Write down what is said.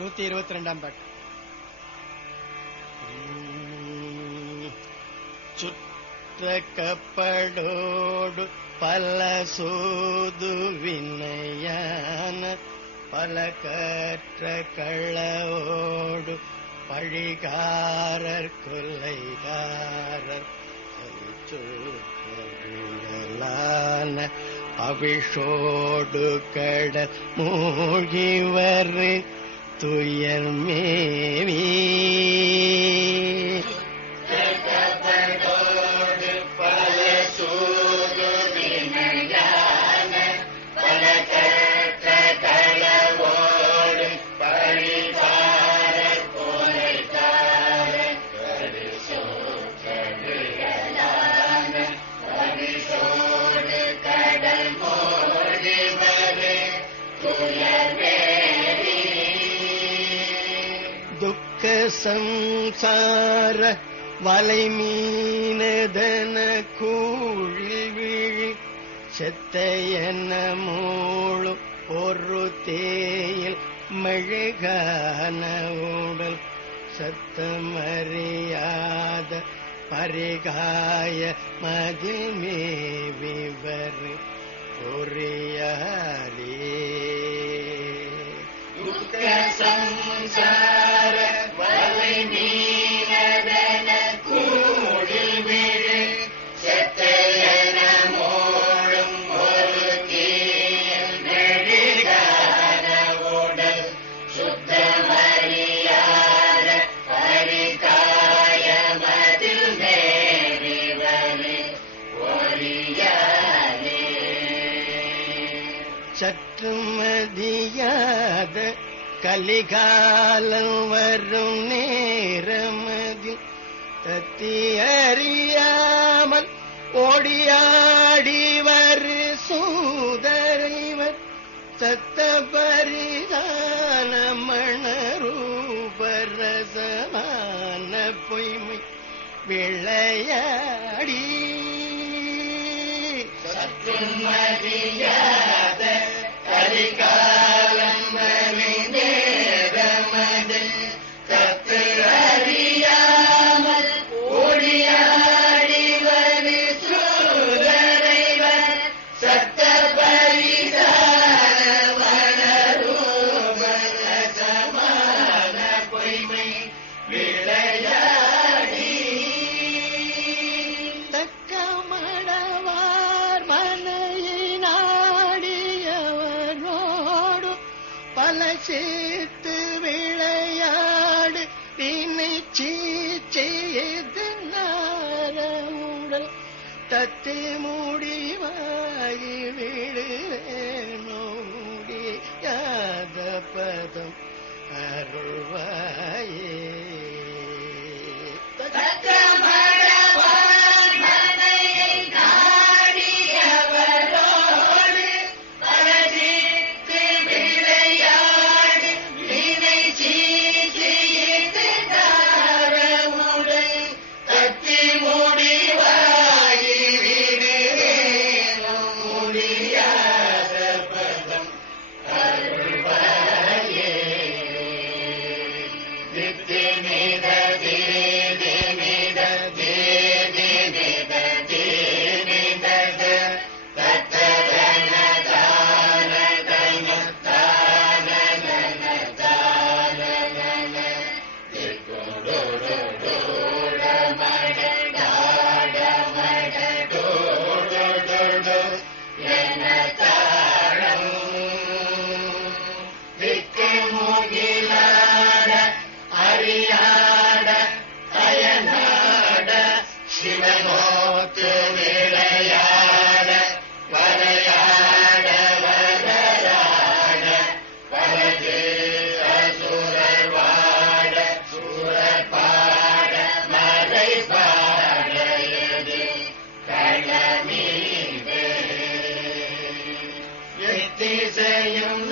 நூத்தி இருபத்தி ரெண்டாம் பாட்டு. சுற்ற கப்படோடு பல சூது வினையா பல கற்ற கள்ளவோடு பழிகாரர் கொல்லைகாரர் சொல்லான அவிஷோடு கட மூழ்கிவர் துயர் மேவி. சம்சார வலை மீனதன கூழில் விழி செத்தையன மூழும் ஒரு தேயில் மெழுகான உடல் சத்தமறியாத பரிகாய மதில் விவர் பொறியாலே சம்சார ஏற்றுமதியாத கலிகாலம் வரும் நேரமதி. தத்தியறியாமல் ஓடியாடி வரு சூதரைவர். சத்த பரிதான மணரூபரசமான பொய்மை விளையாடி. சற்றும் அறியாத அருள்வாயே செய்யும்